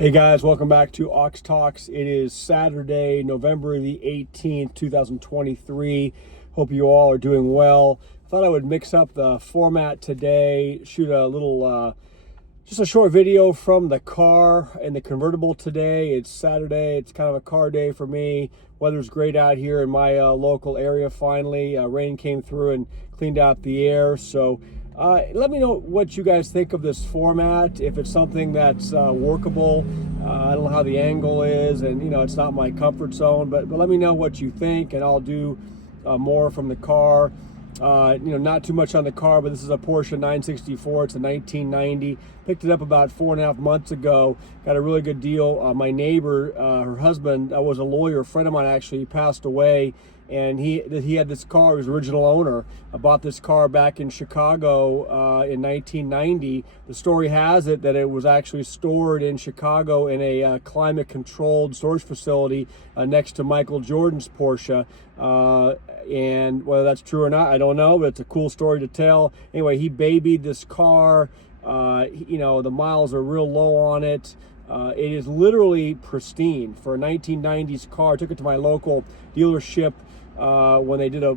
Hey guys, welcome back to Ox Talks. It is Saturday, November the 18th, 2023. Hope you all are doing well. Thought I would mix up the format today, shoot a little, just a short video from the car and the convertible today. It's Saturday, it's kind of a car day for me. Weather's great out here in my local area finally. Rain came through and cleaned out the air, so let me know what you guys think of this format, if it's something that's workable. I don't know how the angle is, and it's not my comfort zone, but let me know what you think, and I'll do more from the car. Not too much on the car, but this is a Porsche 964. It's a 1990. Picked it up about 4.5 months ago. Got a really good deal. My neighbor, her husband, was a lawyer. A friend of mine actually passed away, and he had this car. His original owner bought this car back in Chicago in 1990. The story has it that it was actually stored in Chicago in a climate-controlled storage facility next to Michael Jordan's Porsche. And whether that's true or not, I don't know, but it's a cool story to tell. Anyway, he babied this car. The miles are real low on it. It is literally pristine for a 1990s car. I took it to my local dealership when they did a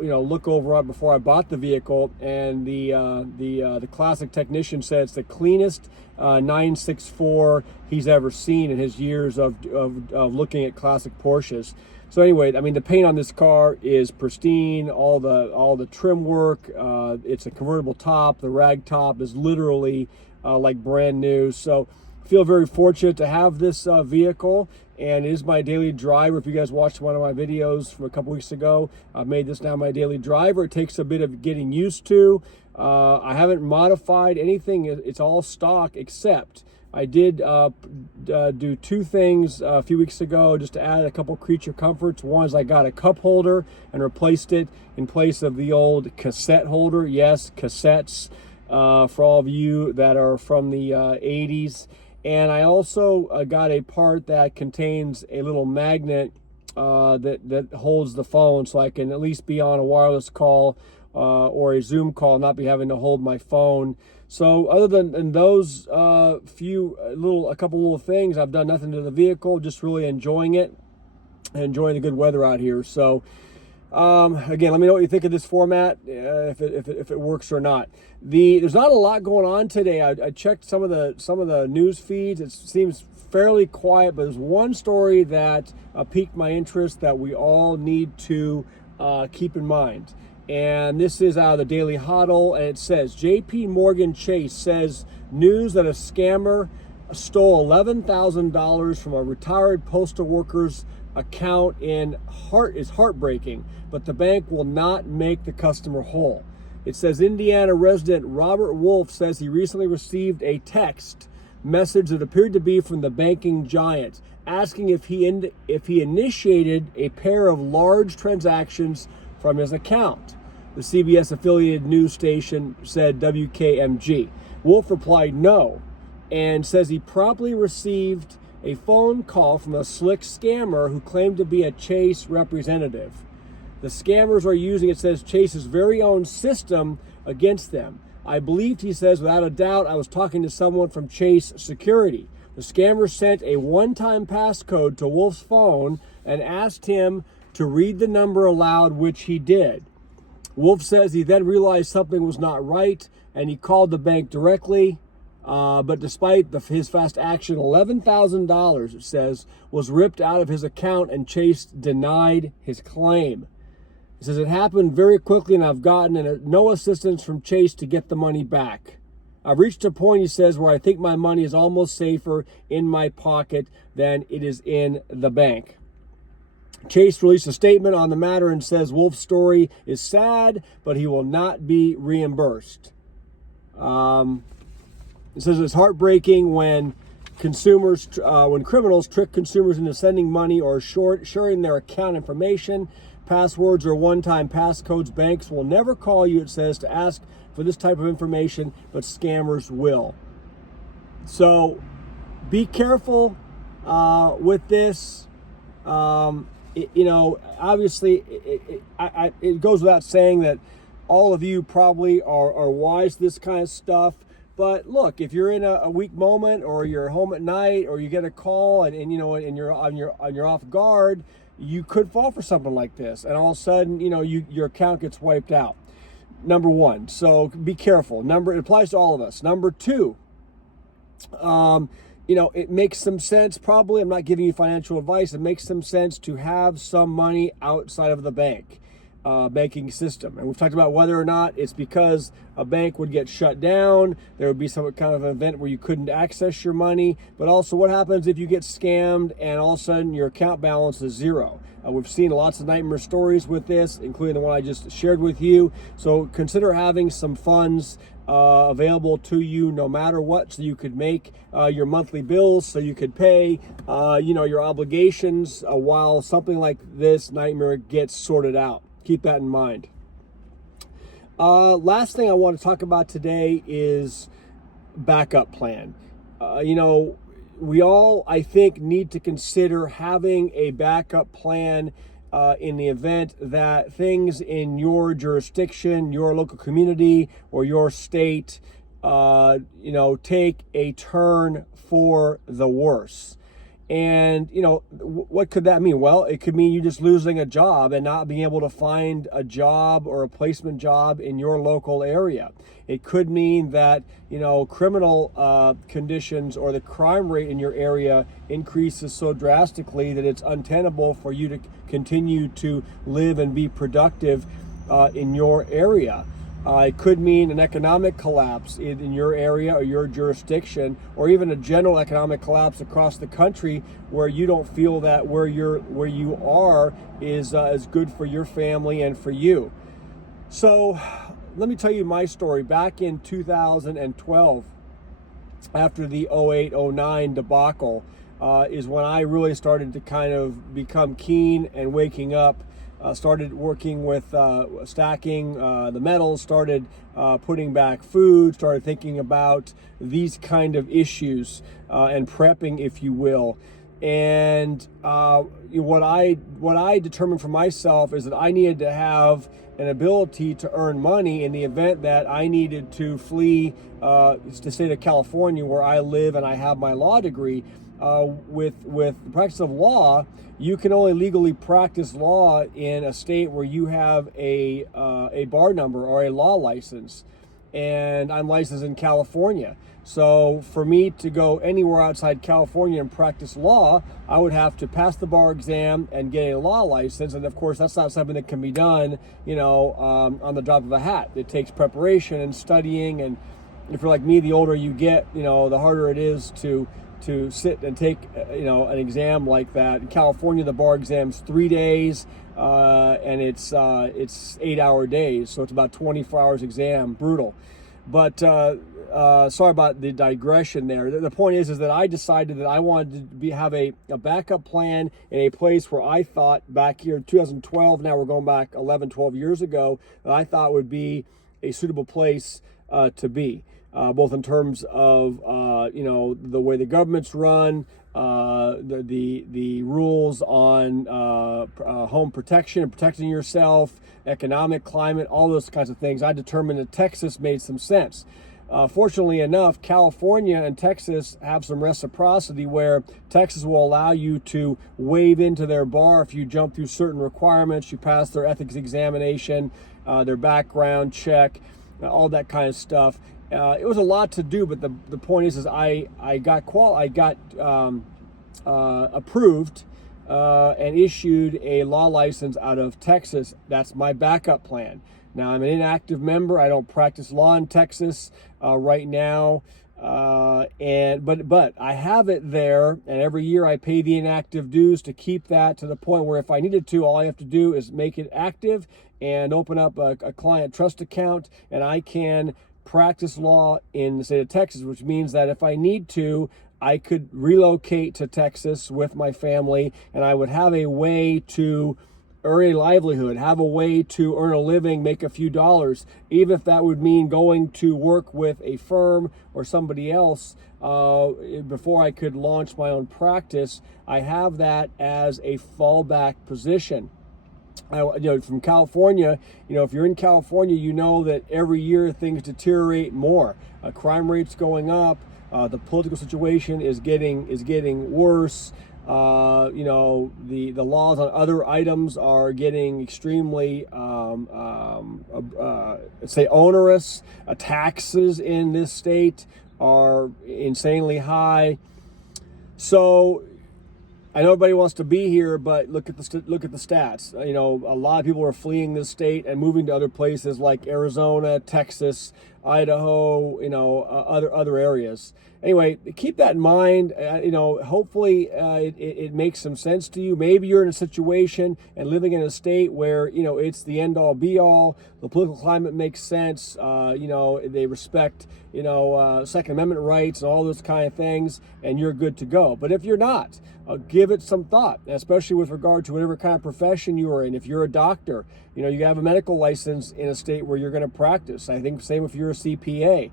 look over it before I bought the vehicle, and the classic technician said it's the cleanest 964 he's ever seen in his years of looking at classic Porsches. So anyway, I mean, the paint on this car is pristine. All the trim work. It's a convertible top. The rag top is literally like brand new. So I feel very fortunate to have this vehicle, and it is my daily driver. If you guys watched one of my videos from a couple weeks ago, I've made this now my daily driver. It takes a bit of getting used to. I haven't modified anything. It's all stock, except I did do two things a few weeks ago just to add a couple creature comforts. One is I got a cup holder and replaced it in place of the old cassette holder. Yes, cassettes, for all of you that are from the 80s. And I also got a part that contains a little magnet that holds the phone, so I can at least be on a wireless call or a Zoom call, not be having to hold my phone. So other than those a couple little things, I've done nothing to the vehicle, just really enjoying it, enjoying the good weather out here. So again, let me know what you think of this format, if it works or not. There's not a lot going on today. I checked some of the news feeds. It seems fairly quiet, but there's one story that piqued my interest that we all need to keep in mind. And this is out of the Daily Huddle, and it says, J.P. Morgan Chase says news that a scammer stole $11,000 from a retired postal worker's account is heartbreaking, but the bank will not make the customer whole. It says Indiana resident Robert Wolf says he recently received a text message that appeared to be from the banking giant, asking if he initiated a pair of large transactions from his account. The CBS affiliated news station said WKMG. Wolf replied no, and says he promptly received a phone call from a slick scammer who claimed to be a Chase representative. The scammers are using, it says, Chase's very own system against them. I believed, he says, without a doubt, I was talking to someone from Chase Security. The scammer sent a one-time passcode to Wolf's phone and asked him to read the number aloud, which he did. Wolf says he then realized something was not right, and he called the bank directly. But despite his fast action, $11,000, it says, was ripped out of his account, and Chase denied his claim. It says it happened very quickly, and I've gotten no assistance from Chase to get the money back. I've reached a point, he says, where I think my money is almost safer in my pocket than it is in the bank. Chase released a statement on the matter and says Wolf's story is sad, but he will not be reimbursed. It says it's heartbreaking when criminals trick consumers into sending money or sharing their account information. Passwords or one-time passcodes. Banks will never call you, it says, to ask for this type of information, but scammers will. So be careful with this. Obviously, it goes without saying that all of you probably are wise to this kind of stuff. But look, if you're in a weak moment, or you're home at night, or you get a call and you're off guard, you could fall for something like this, and all of a sudden, your account gets wiped out. Number one, so be careful. It applies to all of us. Number two, it makes some sense, probably, I'm not giving you financial advice, it makes some sense to have some money outside of the banking system. And we've talked about whether or not it's because a bank would get shut down, there would be some kind of event where you couldn't access your money, but also what happens if you get scammed and all of a sudden your account balance is zero. We've seen lots of nightmare stories with this, including the one I just shared with you. So consider having some funds available to you no matter what, so you could make your monthly bills, so you could pay your obligations while something like this nightmare gets sorted out. Keep that in mind. Last thing I want to talk about today is backup plan. We all, I think, need to consider having a backup plan in the event that things in your jurisdiction, your local community, or your state, take a turn for the worse. And, what could that mean? Well, it could mean you just losing a job and not being able to find a job or a placement job in your local area. It could mean that, criminal conditions or the crime rate in your area increases so drastically that it's untenable for you to continue to live and be productive in your area. It could mean an economic collapse in your area or your jurisdiction, or even a general economic collapse across the country, where you don't feel that where you are is good for your family and for you. So let me tell you my story. Back in 2012, after the 08-09 debacle, is when I really started to kind of become keen and waking up. Started working with stacking the metals, started putting back food, started thinking about these kind of issues and prepping, if you will. And what I determined for myself is that I needed to have an ability to earn money in the event that I needed to flee the state of California, where I live and I have my law degree. With the practice of law, you can only legally practice law in a state where you have a bar number or a law license, and I'm licensed in California. So for me to go anywhere outside California and practice law, I would have to pass the bar exam and get a law license. And of course, that's not something that can be done, on the drop of a hat. It takes preparation and studying. And if you're like me, the older you get, the harder it is to sit and take, an exam like that. In California, the bar exam's 3 days, and it's 8-hour days. So it's about 24 hours exam, brutal. But sorry about the digression there. The point is that I decided that I wanted to have a backup plan in a place where I thought back here in 2012, now we're going back 11, 12 years ago, that I thought would be a suitable place to be. Both in terms of the way the government's run, the rules on home protection and protecting yourself, economic climate, all those kinds of things. I determined that Texas made some sense. Fortunately enough, California and Texas have some reciprocity, where Texas will allow you to waive into their bar if you jump through certain requirements, you pass their ethics examination, their background check, all that kind of stuff. It was a lot to do, but the point is I got approved and issued a law license out of Texas. That's my backup plan. Now, I'm an inactive member. I don't practice law in Texas right now, but I have it there, and every year I pay the inactive dues to keep that to the point where if I needed to, all I have to do is make it active and open up a client trust account, and I can practice law in the state of Texas, which means that if I need to, I could relocate to Texas with my family, and I would have a way to earn a livelihood, have a way to earn a living, make a few dollars, even if that would mean going to work with a firm or somebody else before I could launch my own practice. I have that as a fallback position. From California, if you're in California, you know that every year things deteriorate more. Crime rates going up. The political situation is getting worse. The laws on other items are getting extremely, say, onerous. Taxes in this state are insanely high. So I know everybody wants to be here, but look at the stats. A lot of people are fleeing this state and moving to other places like Arizona, Texas, Idaho, other areas. Anyway, keep that in mind. Hopefully it makes some sense to you. Maybe you're in a situation and living in a state where it's the end all be all. The political climate makes sense. They respect Second Amendment rights and all those kind of things, and you're good to go. But if you're not, give it some thought, especially with regard to whatever kind of profession you are in. If you're a doctor, you have a medical license in a state where you're going to practice. I think same if you're a CPA.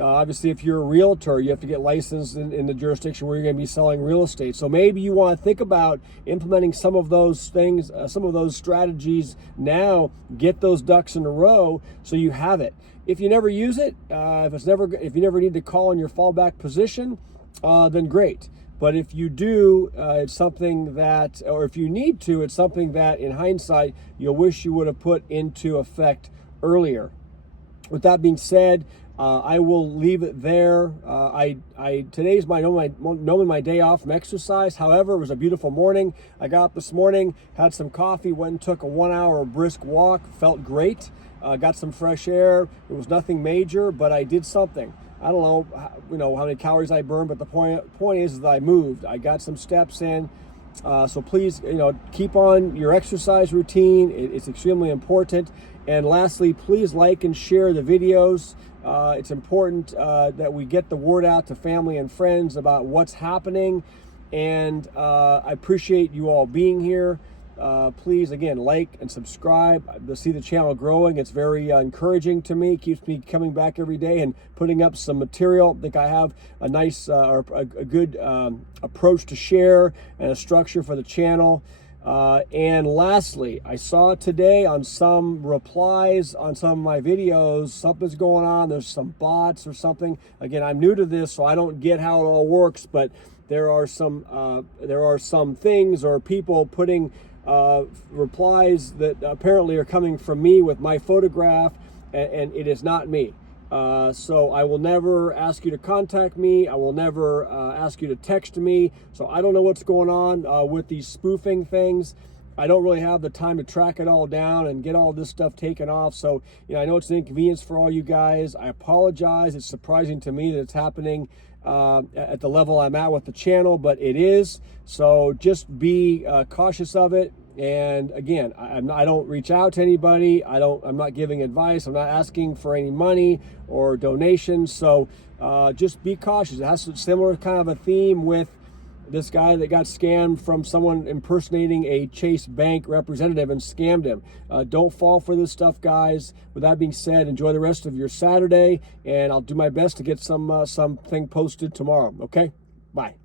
Obviously, if you're a realtor, you have to get licensed in the jurisdiction where you're going to be selling real estate. So maybe you want to think about implementing some of those things, some of those strategies now. Get those ducks in a row so you have it. If you never use it, if you never need to call in your fallback position, then great. But if you do, it's something that, or if you need to, it's something that in hindsight, you'll wish you would have put into effect earlier. With that being said, I will leave it there. Today's normally my day off from exercise. However, it was a beautiful morning. I got up this morning, had some coffee, went and took a 1 hour brisk walk. Felt great. Got some fresh air. It was nothing major, but I did something. I don't know, how many calories I burned, but the point is that I moved. I got some steps in. So please, keep on your exercise routine. It's extremely important. And lastly, please like and share the videos. It's important that we get the word out to family and friends about what's happening. And I appreciate you all being here. Please, again, like and subscribe to see the channel growing. It's very encouraging to me. It keeps me coming back every day and putting up some material. I think I have a nice or a good approach to share and a structure for the channel. And lastly, I saw today on some replies on some of my videos, something's going on. There's some bots or something. Again, I'm new to this, so I don't get how it all works, but there are some things or people putting replies that apparently are coming from me with my photograph, and it is not me. So I will never ask you to contact me. I will never ask you to text me. So I don't know what's going on with these spoofing things. I don't really have the time to track it all down and get all this stuff taken off. So, I know it's an inconvenience for all you guys. I apologize. It's surprising to me that it's happening at the level I'm at with the channel, but it is. So just be cautious of it. And again, I don't reach out to anybody. I'm not giving advice. I'm not asking for any money or donations. So just be cautious. It has a similar kind of a theme with this guy that got scammed from someone impersonating a Chase Bank representative and scammed him. Don't fall for this stuff, guys. With that being said, enjoy the rest of your Saturday, and I'll do my best to get something posted tomorrow. Okay? Bye.